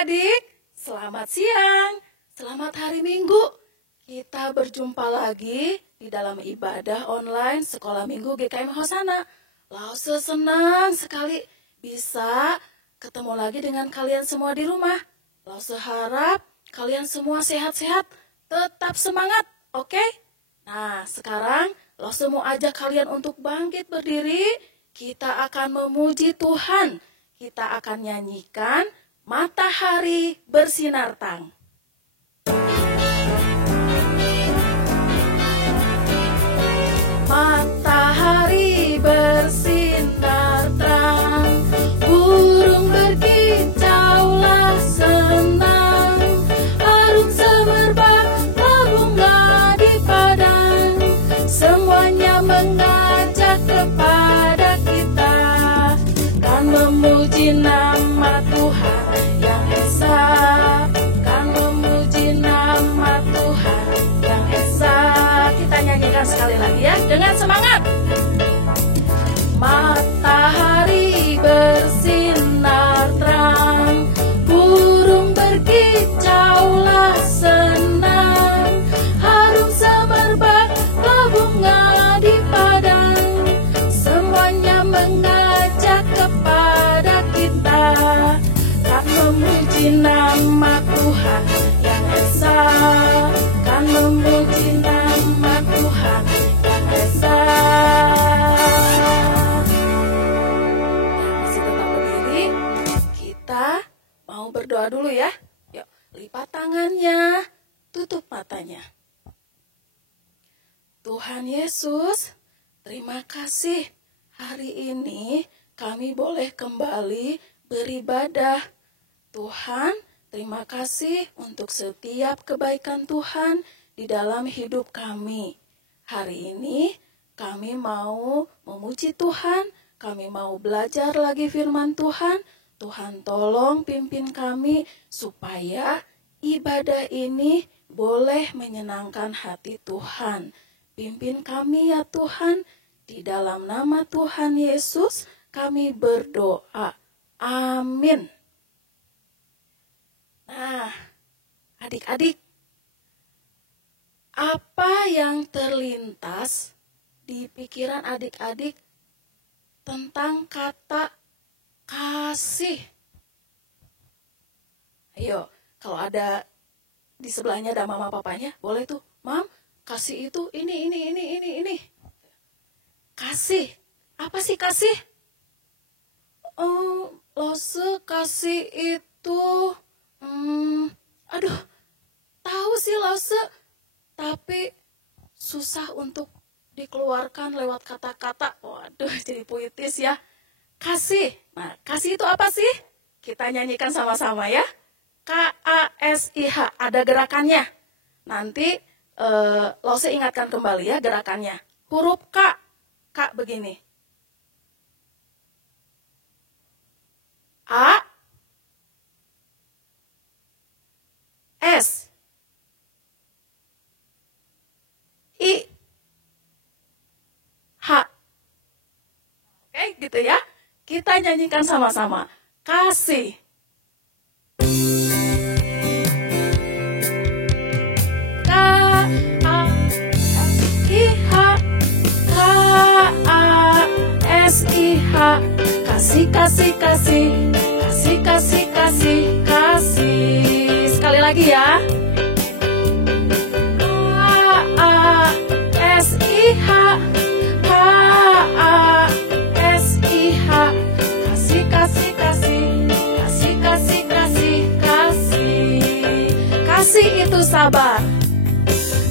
adik-adik, selamat siang, selamat hari Minggu. Kita berjumpa lagi di dalam ibadah online Sekolah Minggu GKM Hosana. Lause senang sekali bisa ketemu lagi dengan kalian semua di rumah. Lause harap kalian semua sehat-sehat, tetap semangat, oke? Nah, sekarang Lause mau ajak kalian untuk bangkit berdiri. Kita akan memuji Tuhan. Kita akan nyanyikan Matahari Bersinar Terang. Matahari bersinar terang, burung berkicaulah senang, harum semerbak berbunga di padang, semuanya mengajak kepada kita, kan memuji nama Tuhan yang esa, kan memuji nama Tuhan yang esa. Kita nyanyikan sekali lagi ya, dengan semangat. Matahari bersinar terang, burung berkicaulah senang, harum semerbak berbunga di padang, semuanya mengajak kepada kita, kan memuji nama Tuhan yang esa, kan memuji nama Tuhan yang esa. Masih tetap berdiri, kita mau berdoa dulu ya. Yuk, lipat tangannya, tutup matanya. Tuhan Yesus, terima kasih hari ini kami boleh kembali beribadah. Tuhan, terima kasih untuk setiap kebaikan Tuhan di dalam hidup kami. Hari ini kami mau memuji Tuhan, kami mau belajar lagi firman Tuhan. Tuhan tolong pimpin kami supaya ibadah ini boleh menyenangkan hati Tuhan. Pimpin kami ya Tuhan, di dalam nama Tuhan Yesus kami berdoa. Amin. Nah, adik-adik, apa yang terlintas di pikiran adik-adik tentang kata kasih? Ayo, kalau ada di sebelahnya ada mama papanya, boleh tuh, Mam, kasih itu ini. Kasih, apa sih kasih? Oh, Lause kasih itu, aduh, tahu sih Lause, tapi susah untuk dikeluarkan lewat kata-kata. Waduh, jadi puitis ya. Kasih. Nah, kasih itu apa sih? Kita nyanyikan sama-sama ya. KASIH, ada gerakannya. Nanti Lause ingatkan kembali ya gerakannya. Huruf K. K begini. A. S. I. H. Oke, gitu ya. Kita nyanyikan sama-sama. Kasih. K-A-S-I-H. Kasih, kasih, kasih. Kasih, kasih, kasih, kasih. Sekali lagi ya. K-A-S-I-H. K-A-S-I-H. Kasih, kasih, kasih. Kasih, kasih, kasih, kasih. Kasih itu sabar.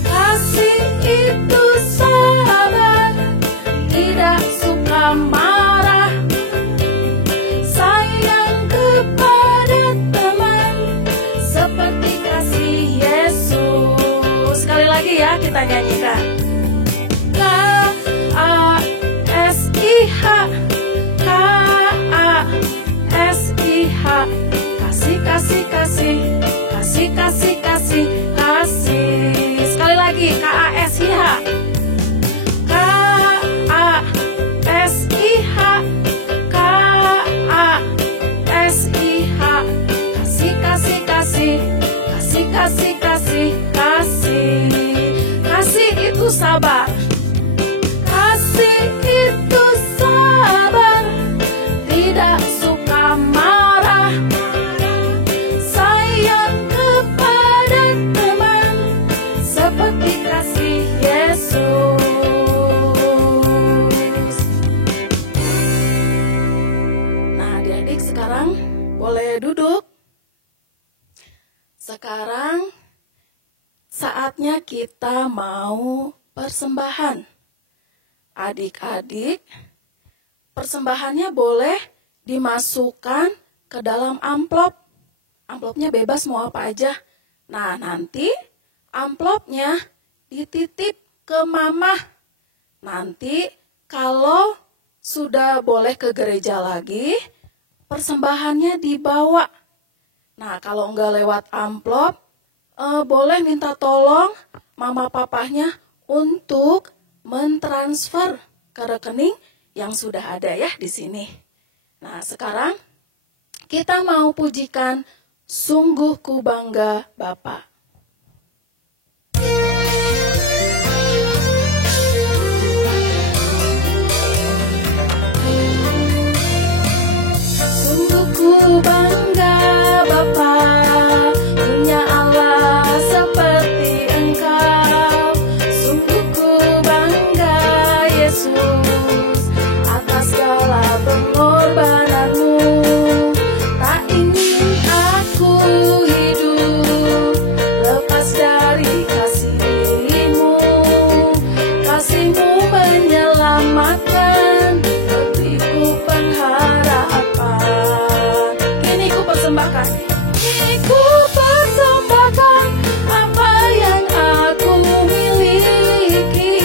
Kasih itu sabar, tidak suka marah, sayang kepada teman, seperti kasih Yesus. Sekali lagi ya, kita nyanyikan. K-A-S-I-H. K-A-S-I-H. Kasih, kasih, kasih. Kasih, kasih, kasih, kasih. Sekali lagi, K-A-S-I-H. K-A-S-I-H. kita mau persembahan. Adik-adik, persembahannya boleh dimasukkan ke dalam amplop. Amplopnya bebas mau apa aja. Nah, nanti amplopnya dititip ke mama. Nanti kalau sudah boleh ke gereja lagi, persembahannya dibawa. Nah, kalau enggak lewat amplop, boleh minta tolong mama papahnya untuk mentransfer ke rekening yang sudah ada ya di sini. Nah, sekarang kita mau pujikan Sungguh Ku Bangga Bapa. Sungguh ku bangga Bapa, punya Allah seperti Engkau. Sungguh ku bangga Yesus, atas segala pengorbananmu. Tak ingin aku hidup lepas dari kasih-Mu. Kasih-Mu menyelamatkan, beriku pengharapan. Kini ku persembahkan, kini ku persembahkan apa yang aku miliki.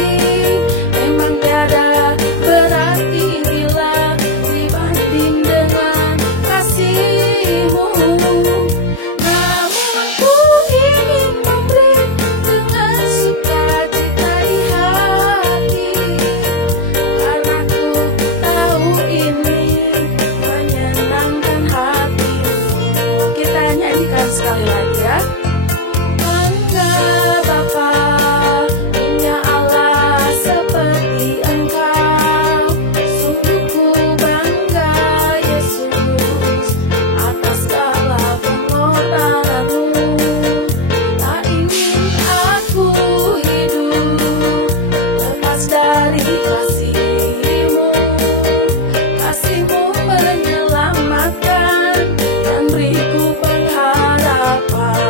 Memang tiada berarti bila dibanding dengan kasih-Mu. Namun ku ingin memberi dengan sukacita di hati, karena ku tahu ini menyenangkan hati-Mu. Kita nyanyikan sekali lagi ya. Bangga Bapa, punya Allah seperti Engkau. Sungguh ku bangga Yesus, atas segala pengorbananmu. Tak ingin aku hidup lepas dari kasih-Mu. Kasih-Mu menyelamatkan dan beriku pengharapan.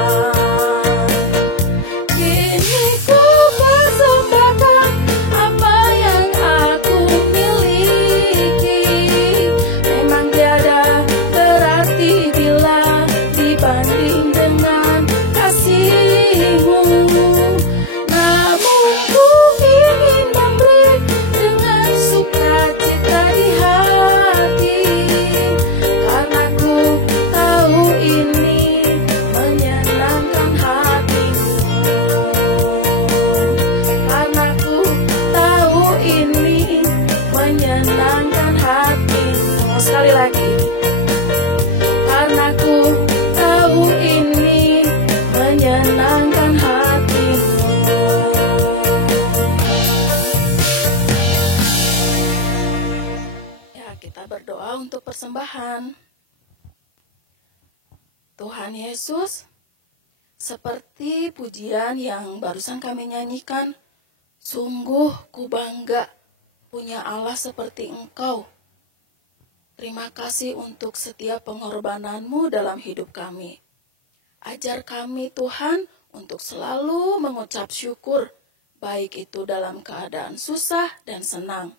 Kini ku persembahkan apa yang aku miliki. Memang tiada berarti bila dibanding dengan kasih-Mu. Namun ku ingin memberi dengan sukacita di hati, karena ku tahu ini menyenangkan hati-Mu. Karena ku tahu ini menyenangkan hati-Mu. Sekali lagi. Karena ku tahu ini menyenangkan hati-Mu. Ya, kita berdoa untuk persembahan. Tuhan Yesus, seperti pujian yang barusan kami nyanyikan, sungguh ku bangga punya Allah seperti Engkau. Terima kasih untuk setiap pengorbanan-Mu dalam hidup kami. Ajar kami Tuhan untuk selalu mengucap syukur, baik itu dalam keadaan susah dan senang.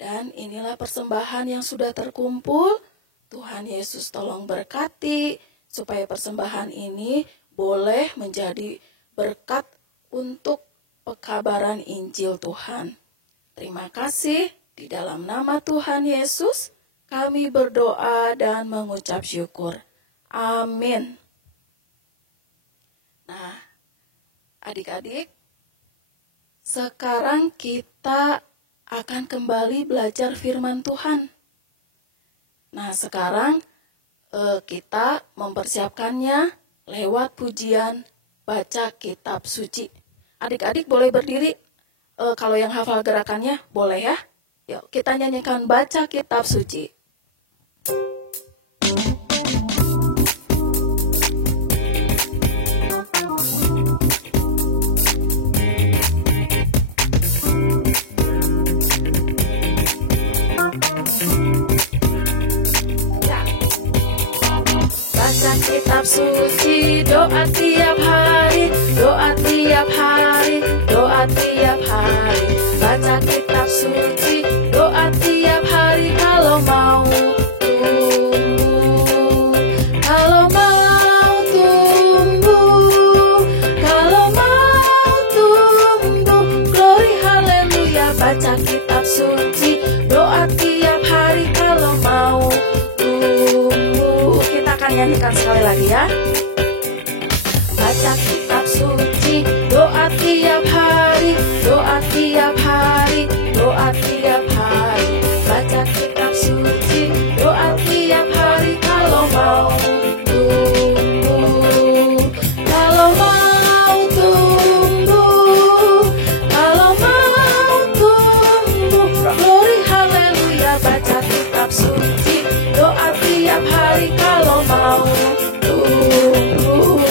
Dan inilah persembahan yang sudah terkumpul. Tuhan Yesus tolong berkati, supaya persembahan ini boleh menjadi berkat untuk pekabaran Injil Tuhan. Terima kasih, di dalam nama Tuhan Yesus, kami berdoa dan mengucap syukur. Amin. Nah, adik-adik, sekarang kita akan kembali belajar firman Tuhan. Nah, sekarang kita mempersiapkannya lewat pujian baca kitab suci. Adik-adik boleh berdiri, kalau yang hafal gerakannya boleh ya. Yuk, kita nyanyikan baca kitab suci. Baca kitab suci, doa tiap hari, doa tiap hari. nyanyikan sekali lagi ya. Baca kitab suci, doa tiap hari, doa tiap hari, doa tiap hari. Baca kitab suci, doa tiap hari. Kalau mau tumbuh, kalau mau tumbuh, kalau mau tumbuh, glory haleluya. Baca kitab suci, doa tiap hari. Kalau mau tumbuh.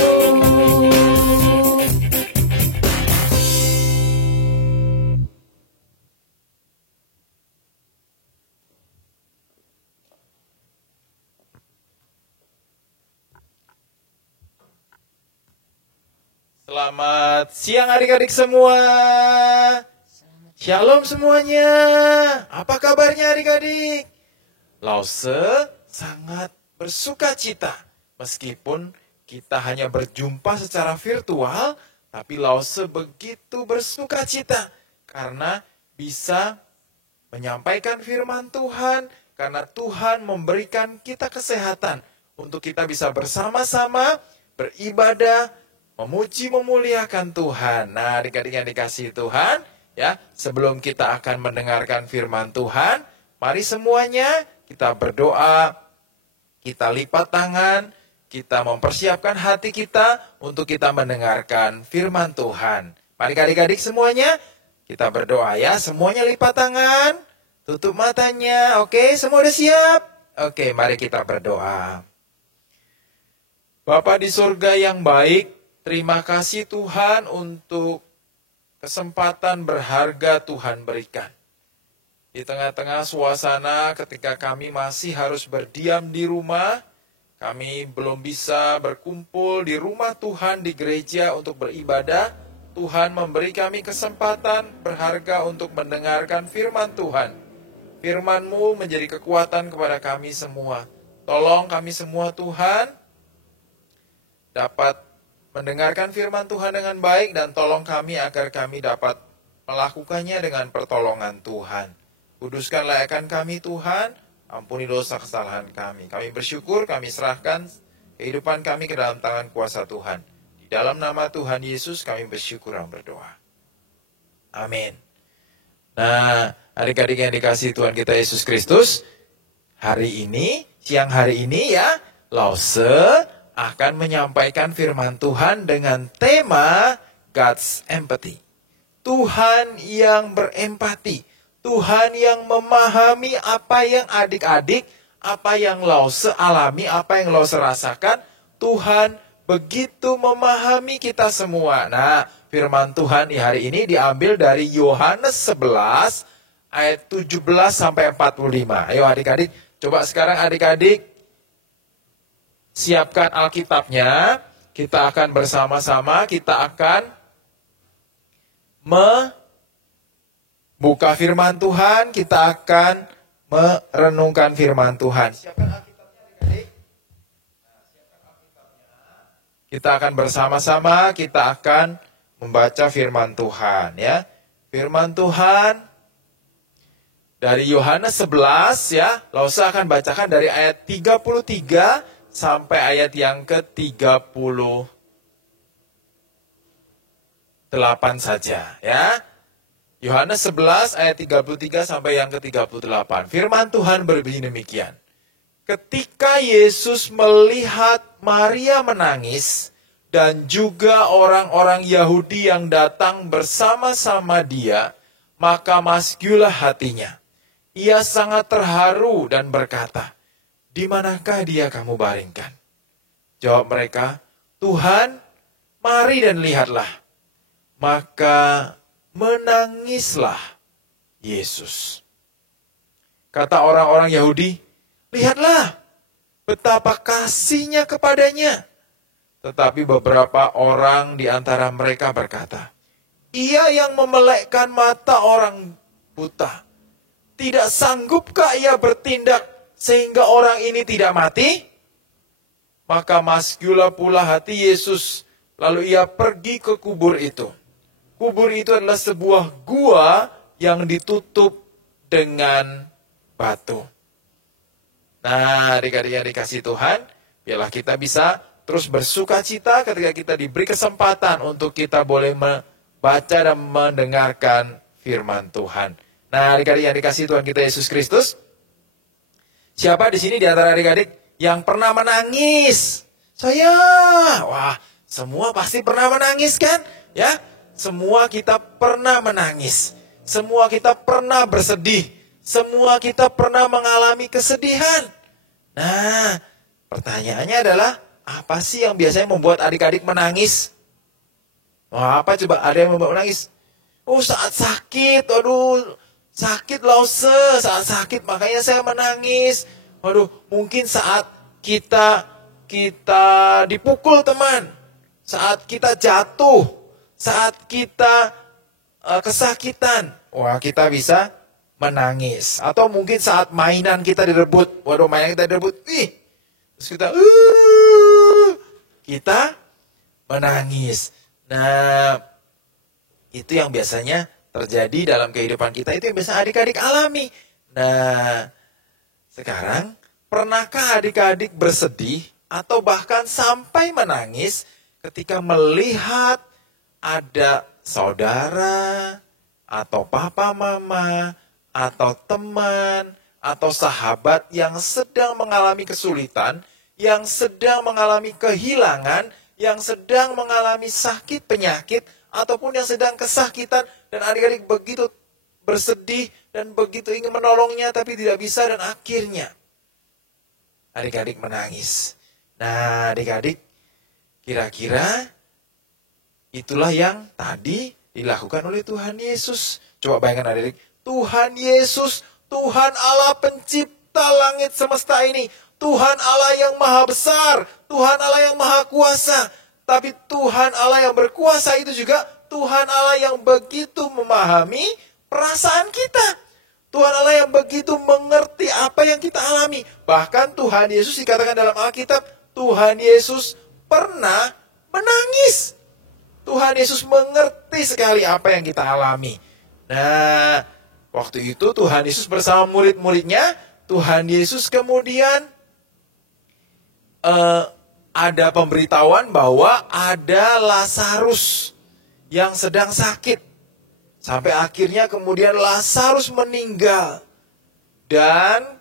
Selamat siang adik-adik semua. Shalom semuanya. Apa kabarnya adik-adik? Lause sangat bersuka cita. Meskipun kita hanya berjumpa secara virtual, tapi Lause begitu bersuka cita. Karena bisa menyampaikan firman Tuhan. Karena Tuhan memberikan kita kesehatan. Untuk kita bisa bersama-sama beribadah, memuji, memuliakan Tuhan. Nah, adik-adik yang dikasihi Tuhan, ya, sebelum kita akan mendengarkan firman Tuhan, mari semuanya kita berdoa, kita lipat tangan, kita mempersiapkan hati kita untuk kita mendengarkan firman Tuhan. Mari adik-adik semuanya, kita berdoa ya. Semuanya lipat tangan, tutup matanya. Oke, semua udah siap? Oke, mari kita berdoa. Bapa di surga yang baik, terima kasih Tuhan untuk kesempatan berharga Tuhan berikan. Di tengah-tengah suasana ketika kami masih harus berdiam di rumah, kami belum bisa berkumpul di rumah Tuhan di gereja untuk beribadah, Tuhan memberi kami kesempatan berharga untuk mendengarkan firman Tuhan. Firman-Mu menjadi kekuatan kepada kami semua. Tolong kami semua Tuhan, dapat mendengarkan firman Tuhan dengan baik dan tolong kami agar kami dapat melakukannya dengan pertolongan Tuhan. Kuduskanlah akan kami Tuhan, ampuni dosa kesalahan kami. Kami bersyukur, kami serahkan kehidupan kami ke dalam tangan kuasa Tuhan. Di dalam nama Tuhan Yesus kami bersyukur dan berdoa. Amin. Nah, adik-adik yang dikasihi Tuhan kita Yesus Kristus, siang hari ini ya, Lause akan menyampaikan firman Tuhan dengan tema God's Empathy. Tuhan yang berempati. Tuhan yang memahami apa yang adik-adik, apa yang Lause alami, apa yang Lause rasakan. Tuhan begitu memahami kita semua. Nah, firman Tuhan di hari ini diambil dari Yohanes 11 ayat 17 sampai 45. Ayo adik-adik, coba sekarang adik-adik siapkan Alkitabnya, kita akan bersama-sama, kita akan membuka firman Tuhan, kita akan merenungkan firman Tuhan. Siapkan Alkitabnya adik-adik. Nah, siapkan Alkitabnya. Kita akan bersama-sama, kita akan membaca firman Tuhan ya. Firman Tuhan dari Yohanes 11 ya, Lause akan bacakan dari ayat 33 sampai ayat yang ke-38 saja ya. Yohanes 11 ayat 33 sampai yang ke-38. Firman Tuhan berbunyi demikian. Ketika Yesus melihat Maria menangis dan juga orang-orang Yahudi yang datang bersama-sama dia, maka masgulah hatinya. Ia sangat terharu dan berkata, "Di manakah dia kamu baringkan?" Jawab mereka, "Tuhan, mari dan lihatlah." Maka menangislah Yesus. Kata orang-orang Yahudi, "Lihatlah betapa kasihnya kepadanya." Tetapi beberapa orang di antara mereka berkata, "Ia yang memelekkan mata orang buta. Tidak sanggupkah ia bertindak sehingga orang ini tidak mati?" Maka masgulah pula hati Yesus, lalu ia pergi ke kubur itu. Kubur itu adalah sebuah gua yang ditutup dengan batu. Nah, adik-adik yang dikasihi Tuhan, Biarlah kita bisa terus bersuka cita ketika kita diberi kesempatan untuk kita boleh membaca dan mendengarkan firman Tuhan. Nah, adik-adik yang dikasihi Tuhan kita Yesus Kristus, siapa di sini di antara adik-adik yang pernah menangis? Saya, wah, semua pasti pernah menangis kan? Ya, semua kita pernah menangis. Semua kita pernah bersedih. Semua kita pernah mengalami kesedihan. Nah, pertanyaannya adalah, apa sih yang biasanya membuat adik-adik menangis? Wah, apa coba ada yang membuat menangis? Oh, saat sakit, aduh, sakit lause, saat sakit makanya saya menangis. Waduh, mungkin saat kita dipukul teman, saat kita jatuh, saat kita kesakitan, wah kita bisa menangis. Atau mungkin saat mainan kita direbut, waduh mainan kita direbut, terus kita menangis. Nah, itu yang biasanya terjadi dalam kehidupan kita, itu yang biasa adik-adik alami. Nah, sekarang pernahkah adik-adik bersedih atau bahkan sampai menangis ketika melihat ada saudara atau papa mama atau teman atau sahabat yang sedang mengalami kesulitan, yang sedang mengalami kehilangan, yang sedang mengalami sakit penyakit, ataupun yang sedang kesakitan, dan adik-adik begitu bersedih dan begitu ingin menolongnya tapi tidak bisa, dan akhirnya adik-adik menangis. Nah, adik-adik, kira-kira itulah yang tadi dilakukan oleh Tuhan Yesus. Coba bayangkan adik-adik, Tuhan Yesus, Tuhan Allah pencipta langit semesta ini, Tuhan Allah yang maha besar, Tuhan Allah yang maha kuasa. Tapi Tuhan Allah yang berkuasa itu juga Tuhan Allah yang begitu memahami perasaan kita. Tuhan Allah yang begitu mengerti apa yang kita alami. Bahkan Tuhan Yesus dikatakan dalam Alkitab, Tuhan Yesus pernah menangis. Tuhan Yesus mengerti sekali apa yang kita alami. Nah, waktu itu Tuhan Yesus bersama murid-muridnya, Tuhan Yesus kemudian ada pemberitahuan bahwa ada Lazarus yang sedang sakit. Sampai akhirnya kemudian Lazarus meninggal. Dan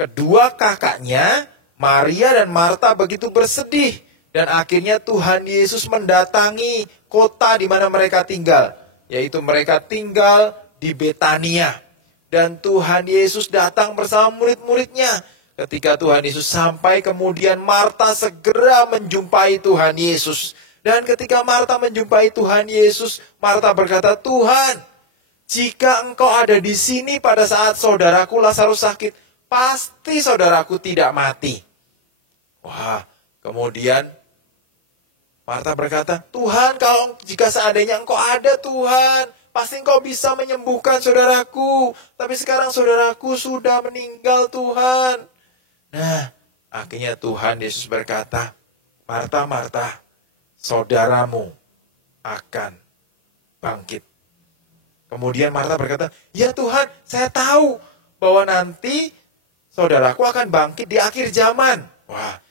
kedua kakaknya, Maria dan Marta begitu bersedih. Dan akhirnya Tuhan Yesus mendatangi kota di mana mereka tinggal. Yaitu mereka tinggal di Betania. Dan Tuhan Yesus datang bersama murid-muridnya. Ketika Tuhan Yesus sampai, kemudian Marta segera menjumpai Tuhan Yesus. Dan ketika Marta menjumpai Tuhan Yesus, Marta berkata, Tuhan, jika engkau ada di sini pada saat saudaraku Lazarus sakit, pasti saudaraku tidak mati. Wah, kemudian Marta berkata, Tuhan, jika seandainya engkau ada Tuhan, pasti engkau bisa menyembuhkan saudaraku. Tapi sekarang saudaraku sudah meninggal Tuhan. Nah, akhirnya Tuhan Yesus berkata, Marta, Marta, saudaramu akan bangkit. Kemudian Marta berkata, ya Tuhan, saya tahu bahwa nanti saudaraku akan bangkit di akhir zaman. Wah,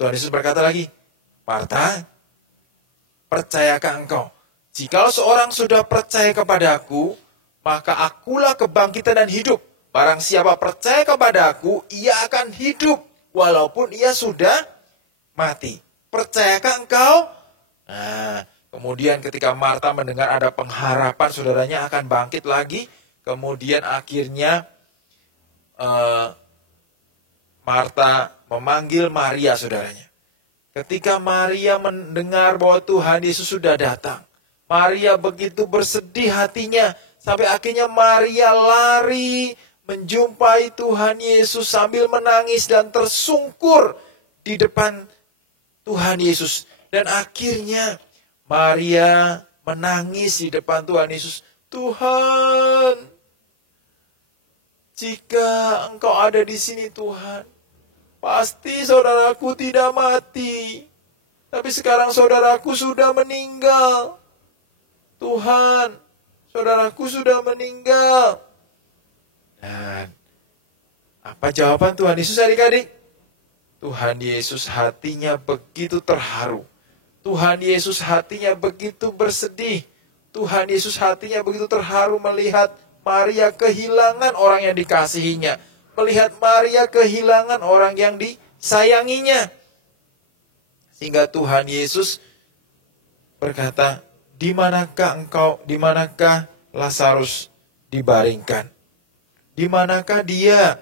Tuhan Yesus berkata lagi, Marta, percayakah engkau? Jikalau seorang sudah percaya kepadaku, maka akulah kebangkitan dan hidup. Barang siapa percaya kepada aku, ia akan hidup, walaupun ia sudah mati. Percayakah engkau? Nah, kemudian ketika Marta mendengar ada pengharapan saudaranya akan bangkit lagi, kemudian akhirnya Marta memanggil Maria saudaranya. Ketika Maria mendengar bahwa Tuhan Yesus sudah datang, Maria begitu bersedih hatinya, sampai akhirnya Maria lari menjumpai Tuhan Yesus sambil menangis dan tersungkur di depan Tuhan Yesus. Dan akhirnya Maria menangis di depan Tuhan Yesus. Tuhan, jika engkau ada di sini Tuhan, pasti saudaraku tidak mati. Tapi sekarang saudaraku sudah meninggal. Tuhan, saudaraku sudah meninggal. Dan apa jawaban Tuhan Yesus adik-adik? Tuhan Yesus hatinya begitu terharu. Tuhan Yesus hatinya begitu bersedih. Tuhan Yesus hatinya begitu terharu melihat Maria kehilangan orang yang dikasihinya. Melihat Maria kehilangan orang yang disayanginya. Sehingga Tuhan Yesus berkata, di manakah Lazarus dibaringkan? Di manakah dia?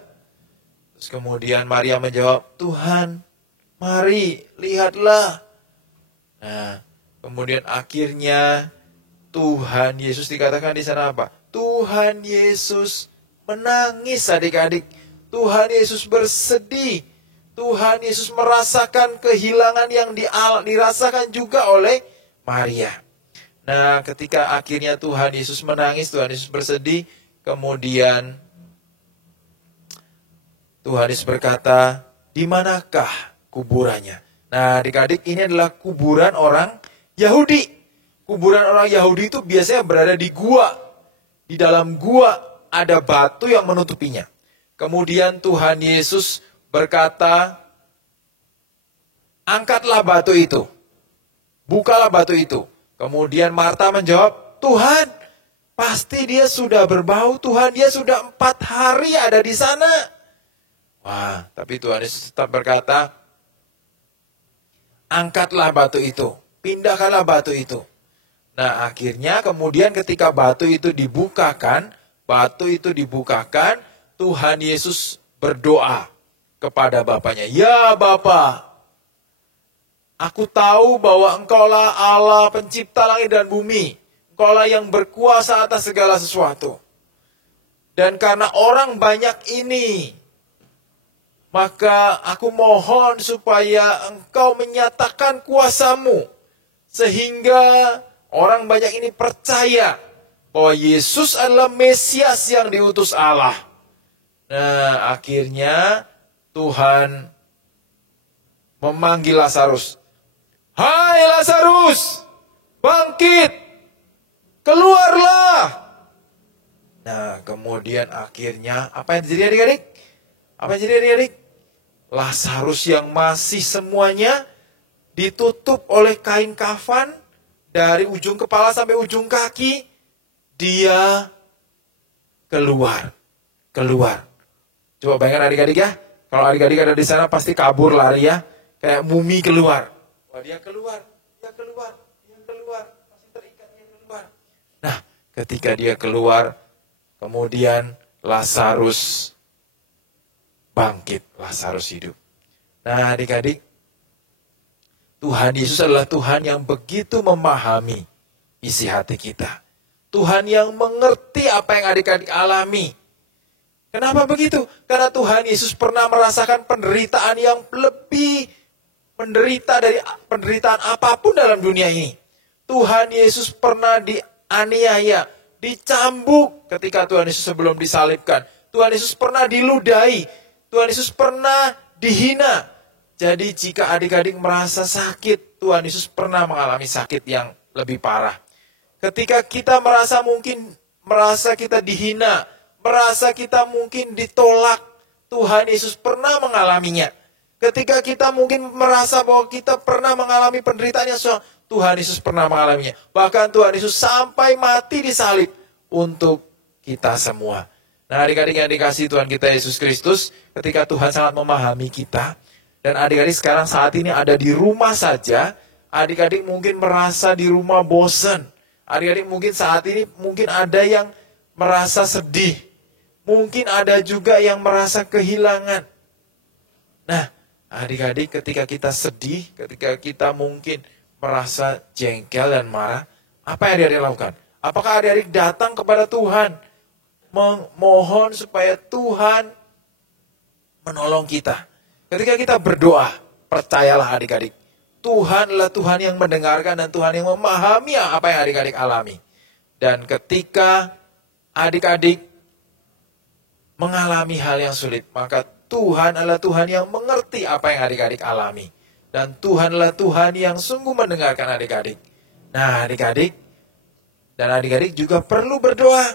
Terus kemudian Maria menjawab, Tuhan, mari lihatlah. Nah, kemudian akhirnya Tuhan Yesus dikatakan di sana apa? Tuhan Yesus menangis adik-adik. Tuhan Yesus bersedih. Tuhan Yesus merasakan kehilangan yang dirasakan juga oleh Maria. Nah, ketika akhirnya Tuhan Yesus menangis, Tuhan Yesus bersedih, kemudian Tuhan Yesus berkata, di manakah kuburannya? Nah, adik-adik, ini adalah kuburan orang Yahudi. Kuburan orang Yahudi itu biasanya berada di gua. Di dalam gua ada batu yang menutupinya. Kemudian Tuhan Yesus berkata, angkatlah batu itu. Bukalah batu itu. Kemudian Marta menjawab, Tuhan, pasti dia sudah berbau. Tuhan, dia sudah 4 hari ada di sana. Wah, tapi Tuhan Yesus tetap berkata, angkatlah batu itu. Pindahkanlah batu itu. Nah, akhirnya kemudian ketika batu itu dibukakan, Tuhan Yesus berdoa kepada Bapaknya. Ya Bapa, aku tahu bahwa Engkaulah Allah pencipta langit dan bumi. Engkaulah yang berkuasa atas segala sesuatu. Dan karena orang banyak ini, maka aku mohon supaya Engkau menyatakan kuasa-Mu. Sehingga orang banyak ini percaya bahwa Yesus adalah Mesias yang diutus Allah. Nah, akhirnya Tuhan memanggil Lazarus. Hai Lazarus, bangkit, keluarlah. Nah, kemudian akhirnya apa yang terjadi adik-adik? Apa yang terjadi adik-adik? Lazarus yang masih semuanya ditutup oleh kain kafan dari ujung kepala sampai ujung kaki, dia keluar. Coba bayangkan adik-adik ya, kalau adik-adik ada di sana pasti kabur lari ya, kayak mumi keluar. Wah, dia keluar, masih terikat dia keluar. Nah, ketika dia keluar, kemudian Lazarus bangkit, Lazarus hidup. Nah, adik-adik, Tuhan Yesus adalah Tuhan yang begitu memahami isi hati kita. Tuhan yang mengerti apa yang adik-adik alami. Kenapa begitu? Karena Tuhan Yesus pernah merasakan penderitaan yang lebih menderita dari penderitaan apapun dalam dunia ini. Tuhan Yesus pernah dianiaya, dicambuk ketika Tuhan Yesus sebelum disalibkan. Tuhan Yesus pernah diludahi. Tuhan Yesus pernah dihina. Jadi jika adik-adik merasa sakit, Tuhan Yesus pernah mengalami sakit yang lebih parah. Ketika kita merasa kita dihina, merasa kita mungkin ditolak, Tuhan Yesus pernah mengalaminya. Ketika kita mungkin merasa bahwa kita pernah mengalami penderitaan yang susah, Tuhan Yesus pernah mengalaminya. Bahkan Tuhan Yesus sampai mati di salib untuk kita semua. Nah, adik-adik yang dikasihi Tuhan kita Yesus Kristus, ketika Tuhan sangat memahami kita, dan adik-adik sekarang saat ini ada di rumah saja, adik-adik mungkin merasa di rumah bosan. Adik-adik mungkin saat ini mungkin ada yang merasa sedih. Mungkin ada juga yang merasa kehilangan. Nah, adik-adik ketika kita sedih, ketika kita mungkin merasa jengkel dan marah, apa yang adik-adik lakukan? Apakah adik-adik datang kepada Tuhan, memohon supaya Tuhan menolong kita? Ketika kita berdoa, percayalah adik-adik, Tuhan adalah Tuhan yang mendengarkan dan Tuhan yang memahami apa yang adik-adik alami. Dan ketika adik-adik mengalami hal yang sulit, maka Tuhan adalah Tuhan yang mengerti apa yang adik-adik alami. Dan Tuhan adalah Tuhan yang sungguh mendengarkan adik-adik. Nah, adik-adik dan adik-adik juga perlu berdoa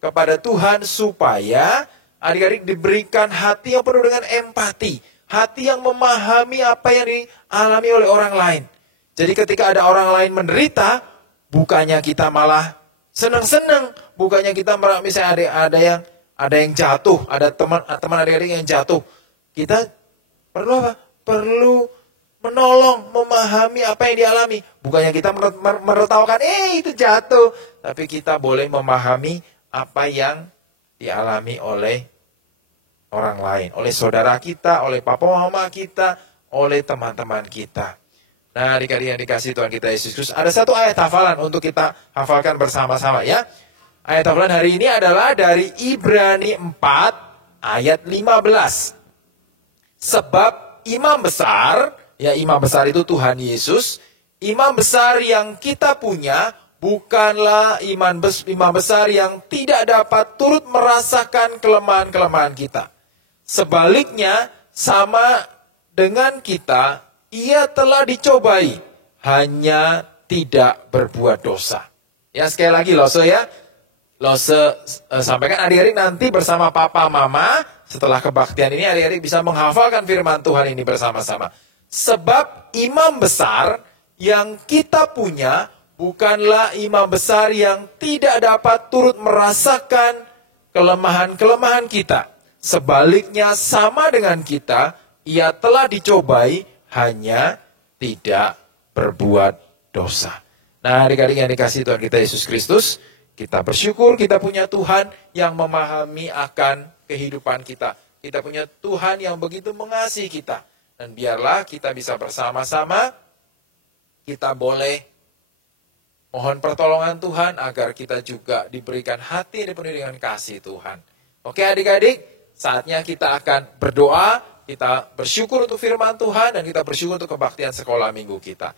kepada Tuhan supaya adik-adik diberikan hati yang penuh dengan empati. Hati yang memahami apa yang dialami oleh orang lain. Jadi ketika ada orang lain menderita, bukannya kita malah senang-senang, bukannya kita misalnya ada yang jatuh, ada teman adik-adik yang jatuh. Kita perlu apa? Perlu menolong, memahami apa yang dialami. Bukannya kita menertawakan, itu jatuh. Tapi kita boleh memahami apa yang dialami oleh orang lain. Oleh saudara kita, oleh papa mama kita, oleh teman-teman kita. Nah, adik-adik yang dikasih Tuhan kita Yesus Kristus, ada satu ayat hafalan untuk kita hafalkan bersama-sama ya. Ayat hafalan hari ini adalah dari Ibrani 4 ayat 15. Sebab imam besar, ya imam besar itu Tuhan Yesus, imam besar yang kita punya bukanlah imam besar yang tidak dapat turut merasakan kelemahan-kelemahan kita. Sebaliknya, sama dengan kita, ia telah dicobai, hanya tidak berbuat dosa. Ya, sekali lagi Lose ya. Lose sampaikan adik-adik nanti bersama papa mama. Setelah kebaktian ini adik-adik bisa menghafalkan firman Tuhan ini bersama-sama. Sebab imam besar yang kita punya bukanlah imam besar yang tidak dapat turut merasakan kelemahan-kelemahan kita. Sebaliknya sama dengan kita, ia telah dicobai, hanya tidak berbuat dosa. Nah, adik-adik yang dikasihi Tuhan kita Yesus Kristus, kita bersyukur kita punya Tuhan yang memahami akan kehidupan kita. Kita punya Tuhan yang begitu mengasihi kita. Dan biarlah kita bisa bersama-sama, kita boleh mohon pertolongan Tuhan agar kita juga diberikan hati yang dipenuhi dengan kasih Tuhan. Oke adik-adik, saatnya kita akan berdoa. Kita bersyukur untuk firman Tuhan dan kita bersyukur untuk kebaktian sekolah minggu kita.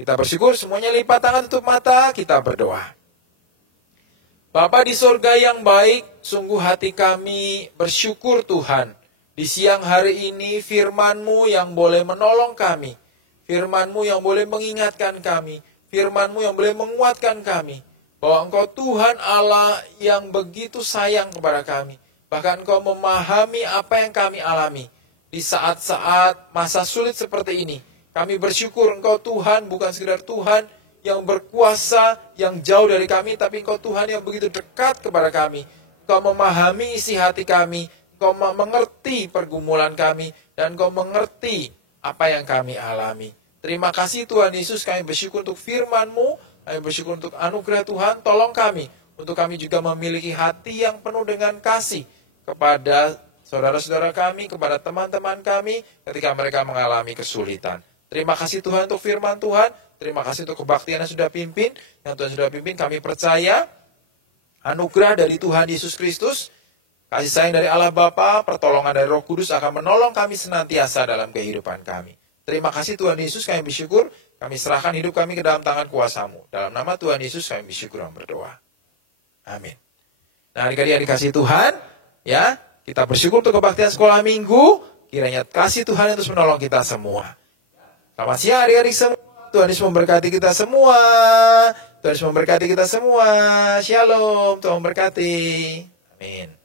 Kita bersyukur semuanya lipat tangan tutup mata, kita berdoa. Bapa di surga yang baik, sungguh hati kami bersyukur Tuhan. Di siang hari ini firman-Mu yang boleh menolong kami. Firman-Mu yang boleh mengingatkan kami. Firman-Mu yang boleh menguatkan kami. Bahwa Engkau Tuhan Allah yang begitu sayang kepada kami. Bahkan Engkau memahami apa yang kami alami. Di saat-saat masa sulit seperti ini, kami bersyukur Engkau Tuhan bukan sekedar Tuhan yang berkuasa, yang jauh dari kami, tapi Engkau Tuhan yang begitu dekat kepada kami. Engkau memahami isi hati kami, Engkau mengerti pergumulan kami, dan Engkau mengerti apa yang kami alami. Terima kasih Tuhan Yesus, kami bersyukur untuk firman-Mu, kami bersyukur untuk anugerah Tuhan, tolong kami, untuk kami juga memiliki hati yang penuh dengan kasih kepada saudara-saudara kami, kepada teman-teman kami ketika mereka mengalami kesulitan. Terima kasih Tuhan untuk firman Tuhan. Terima kasih untuk kebaktian yang sudah pimpin. Yang Tuhan sudah pimpin, kami percaya anugerah dari Tuhan Yesus Kristus, kasih sayang dari Allah Bapa, pertolongan dari Roh Kudus akan menolong kami senantiasa dalam kehidupan kami. Terima kasih Tuhan Yesus, kami bersyukur. Kami serahkan hidup kami ke dalam tangan kuasa-Mu. Dalam nama Tuhan Yesus kami bersyukur dan berdoa. Amin. Nah, adik-adik yang dikasihi Tuhan, ya, kita bersyukur untuk kebaktian sekolah minggu. Kiranya kasih Tuhan yang terus menolong kita semua. Selamat siang adik-adik semua. Tuhan Yesus memberkati kita semua. Tuhan Yesus memberkati kita semua. Shalom. Tuhan memberkati. Amin.